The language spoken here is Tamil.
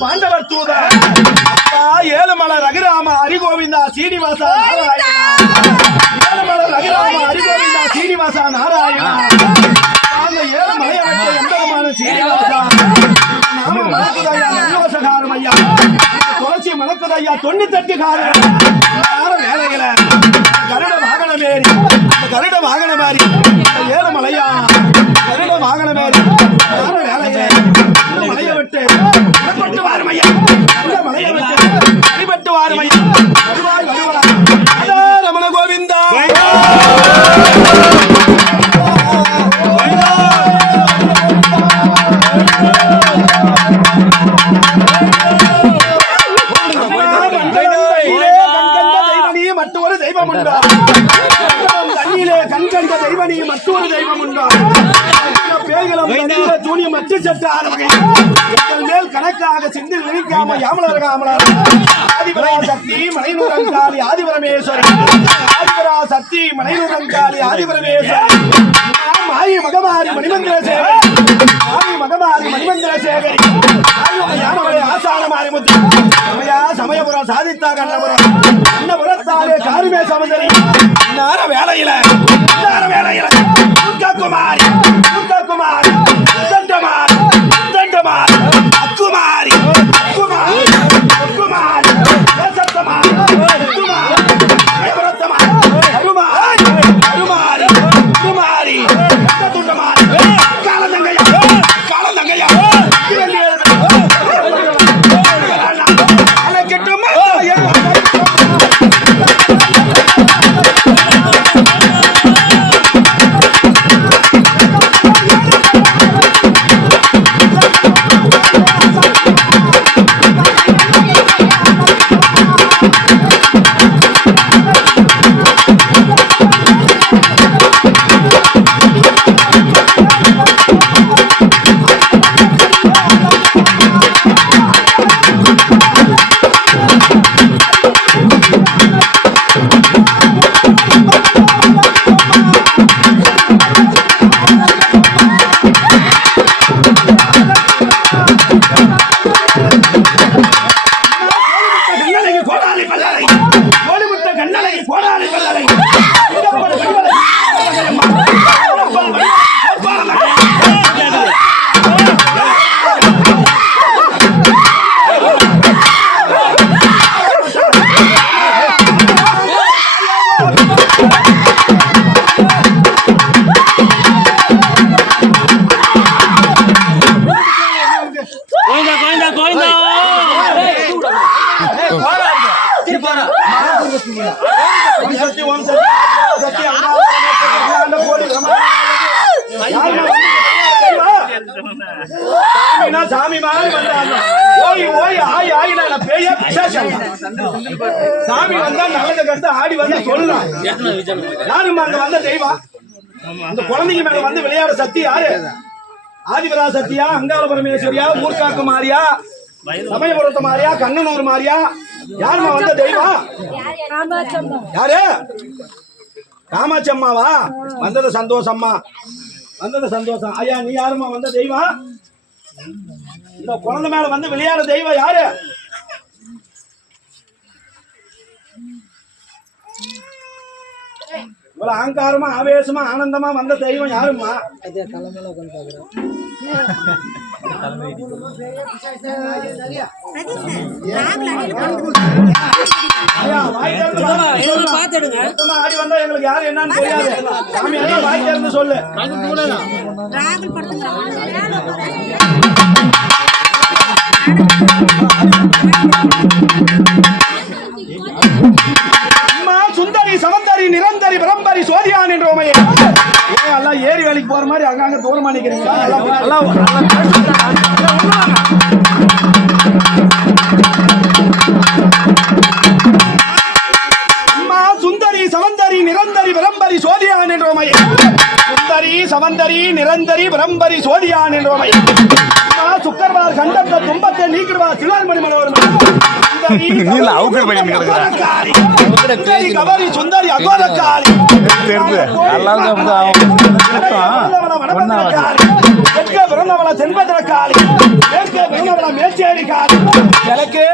பாண்டவர் தூதா ஏழுமலை ரகுராம ஹரிகோவிந்தா சீனிவாசா ஏழுமலை ரகுராம ஹரிகோவிந்தா சீனிவாசா நாராயணா அந்த ஏழுமலைய வைத்த எம்பெருமான சீனிவாசா நாம மணக்குதையா நன்யோசகாரம் ஐயா துளசி மணக்குதையா 98 காரம் வேலைகளை கருட வாகனமேறி கருட வாகனமாரி ஏழுமலையா கருட வாகனமேறி வேலையை மலைய விட்டு புறப்பட்டு வாருமையா மலைய விட்டு வழிபட்டு வாருமையா வருவாய் வருவாய் ரமண கோவிந்தா மற்றொரு தெய்வம் உண்டா தண்ணியிலே கண்கண்ட தெய்வனி மற்றொரு தெய்வம் உண்டா தூணியம் மற்ற சட்ட மேல் கணக்காக சிந்து நினைக்காம யாமலர் காமலர் ஆதிபரா சக்தி மலைநூரங்காலி ஆதிபரமேஸ்வரி ஆதிபரா சக்தி மலைநூரங்காலி ஆதிபரமேஸ்வரி மாயி மகமாரி மணிமந்திர சேகரி மாயி மகமாரி மணிமந்திர சேகரி ஆசான மாரிமுத்து சமயபுரம் சாதித்தா கண்ணபுரம் அன்னபுரத்தாலே காரிமே சமந்தரி நேர வேலையில குமாரி குமாரி தண்டமாரி தண்டமாரி குமாரி குமாரி குமாரி சத்தமாரி குமாரி குமாரி குமாரி துண்டமாரி காலந்தங்கையா காலந்தங்கையா கெட்டும் சாமி மாதிரி சாமி வந்தா நல்லது கருத்து ஆடி வந்து சொல்லலாம் யாரும் அங்க வந்த தெய்வம் அந்த குழந்தைங்க மேல வந்து விளையாட சக்தி யாரு ஆதிபரா சக்தியா அங்காள பரமேஸ்வரியா ஊர்காக்கு மாரியா சமயபுரத்து மாரியா கண்ணனூர் மாரியா யாருமா வந்த தெய்வம் யாரு காமாட்சம்மாவா வந்தது சந்தோஷம்மா வந்தது சந்தோஷம் ஐயா நீ யாருமா வந்த தெய்வம் இந்த குழந்தை மேல வந்து விளையாட தெய்வம் யாரு இவ்வளவு அகங்காரமா ஆவேசமா ஆனந்தமா வந்த தெய்வம் யாருமா ஆடி வந்தா எங்களுக்கு யாரு என்னன்னு தெரியாது சாமி வாய் திறந்து சொல்லு சுந்தரி சமந்தரி நிரந்தரி பிரம்பரி சோதியான் என்ற உமையை எல்லாம் ஏரி வேலைக்கு போற மாதிரி அங்கங்க தூரமா நிக்கிறீங்களா சுந்தரி சமந்தரி நிரந்தரி பிரம்பரி சோதியான் என்ற உமையை சுந்தரி சமந்தரி நிரந்தரி பிரம்பரி சோதியான் என்ற உமையை சுக்கர்வார் கண்டத்த துன்பத்தை நீக்கிடுவார் சிவான்மணி மனோரமா சுந்தரி அகோரக்காரி தெற்க பிறந்தவள தென்பத்திர காளி, மேற்க பிறந்தவள மேச்சேரி காளி, கிழக்கு